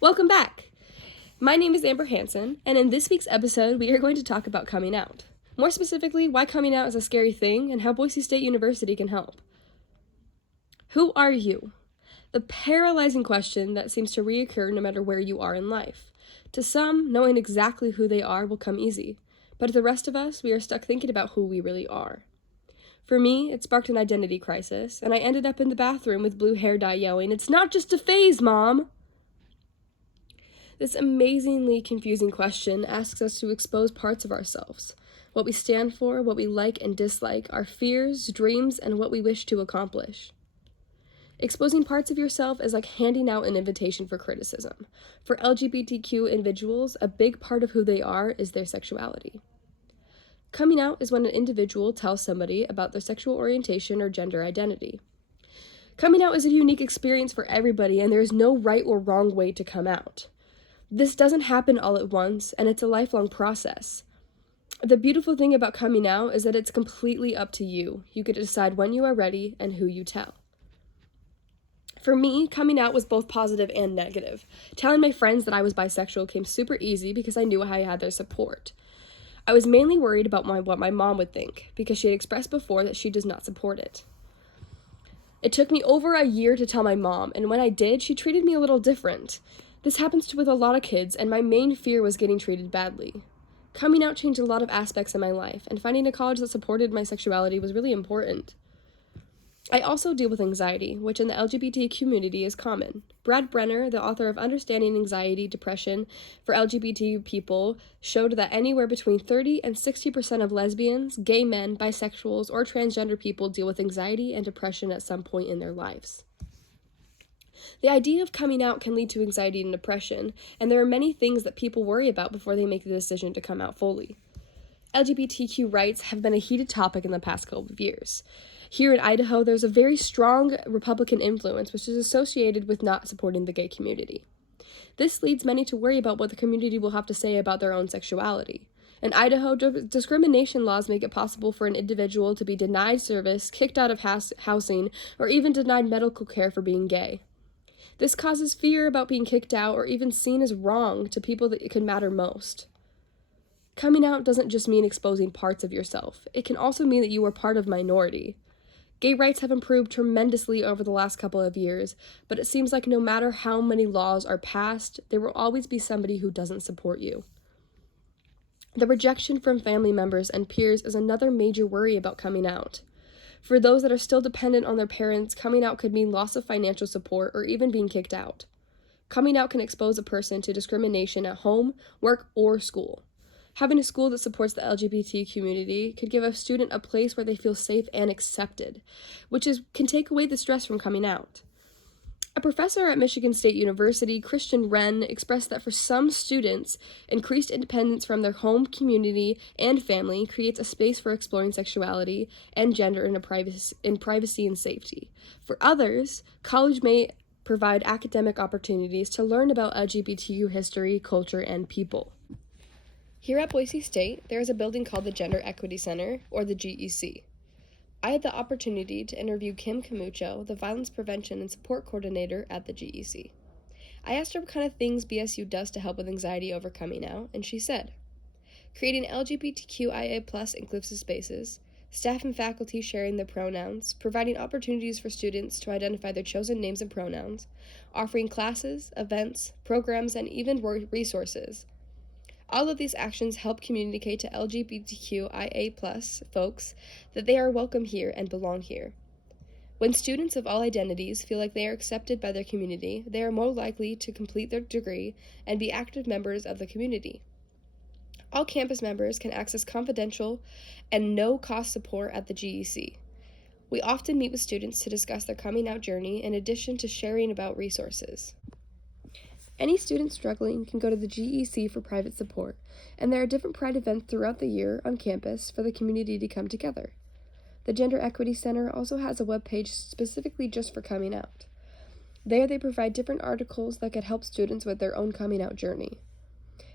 Welcome back! My name is Amber Hansen, and in this week's episode, we are going to talk about coming out. More specifically, why coming out is a scary thing and how Boise State University can help. Who are you? The paralyzing question that seems to reoccur no matter where you are in life. To some, knowing exactly who they are will come easy, but to the rest of us, we are stuck thinking about who we really are. For me, it sparked an identity crisis, and I ended up in the bathroom with blue hair dye yelling, "It's not just a phase, Mom!" This amazingly confusing question asks us to expose parts of ourselves, what we stand for, what we like and dislike, our fears, dreams, and what we wish to accomplish. Exposing parts of yourself is like handing out an invitation for criticism. For LGBTQ individuals, a big part of who they are is their sexuality. Coming out is when an individual tells somebody about their sexual orientation or gender identity. Coming out is a unique experience for everybody, and there is no right or wrong way to come out. This doesn't happen all at once, and it's a lifelong process. The beautiful thing about coming out is that it's completely up to you. You get to decide when you are ready and who you tell. For me, coming out was both positive and negative. Telling my friends that I was bisexual came super easy because I knew I had their support. I was mainly worried about what my mom would think, because she had expressed before that she does not support it. It took me over a year to tell my mom, and when I did, she treated me a little different. This happens with a lot of kids, and my main fear was getting treated badly. Coming out changed a lot of aspects in my life, and finding a college that supported my sexuality was really important. I also deal with anxiety, which in the LGBT community is common. Brad Brenner, the author of Understanding Anxiety, Depression for LGBT People, showed that anywhere between 30 and 60% of lesbians, gay men, bisexuals, or transgender people deal with anxiety and depression at some point in their lives. The idea of coming out can lead to anxiety and depression, and there are many things that people worry about before they make the decision to come out fully. LGBTQ rights have been a heated topic in the past couple of years. Here in Idaho, there's a very strong Republican influence, which is associated with not supporting the gay community. This leads many to worry about what the community will have to say about their own sexuality. In Idaho, discrimination laws make it possible for an individual to be denied service, kicked out of housing, or even denied medical care for being gay. This causes fear about being kicked out or even seen as wrong to people that it could matter most. Coming out doesn't just mean exposing parts of yourself. It can also mean that you are part of a minority. Gay rights have improved tremendously over the last couple of years, but it seems like no matter how many laws are passed, there will always be somebody who doesn't support you. The rejection from family members and peers is another major worry about coming out. For those that are still dependent on their parents, coming out could mean loss of financial support or even being kicked out. Coming out can expose a person to discrimination at home, work, or school. Having a school that supports the LGBT community could give a student a place where they feel safe and accepted, which can take away the stress from coming out. A professor at Michigan State University, Christian Wren, expressed that for some students, increased independence from their home community and family creates a space for exploring sexuality and gender in privacy and safety. For others, college may provide academic opportunities to learn about LGBTQ history, culture, and people. Here at Boise State, there is a building called the Gender Equity Center, or the GEC. I had the opportunity to interview Kim Camucho, the Violence Prevention and Support Coordinator at the GEC. I asked her what kind of things BSU does to help with anxiety over coming out, and she said, creating LGBTQIA+ inclusive spaces, staff and faculty sharing their pronouns, providing opportunities for students to identify their chosen names and pronouns, offering classes, events, programs, and even resources. All of these actions help communicate to LGBTQIA+ folks that they are welcome here and belong here. When students of all identities feel like they are accepted by their community, they are more likely to complete their degree and be active members of the community. All campus members can access confidential and no-cost support at the GEC. We often meet with students to discuss their coming out journey in addition to sharing about resources. Any student struggling can go to the GEC for private support, and there are different Pride events throughout the year on campus for the community to come together. The Gender Equity Center also has a webpage specifically just for coming out. There they provide different articles that could help students with their own coming out journey.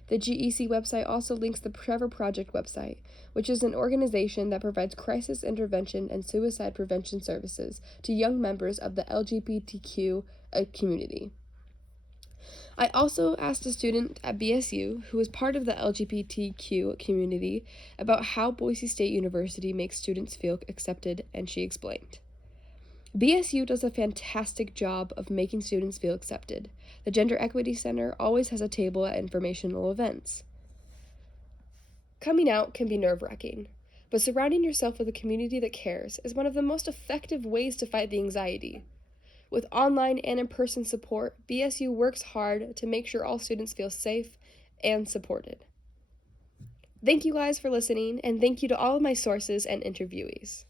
The GEC website also links the Trevor Project website, which is an organization that provides crisis intervention and suicide prevention services to young members of the LGBTQ community. I also asked a student at BSU who is part of the LGBTQ community about how Boise State University makes students feel accepted, and she explained. BSU does a fantastic job of making students feel accepted. The Gender Equity Center always has a table at informational events. Coming out can be nerve-wracking, but surrounding yourself with a community that cares is one of the most effective ways to fight the anxiety. With online and in-person support, BSU works hard to make sure all students feel safe and supported. Thank you guys for listening, and thank you to all of my sources and interviewees.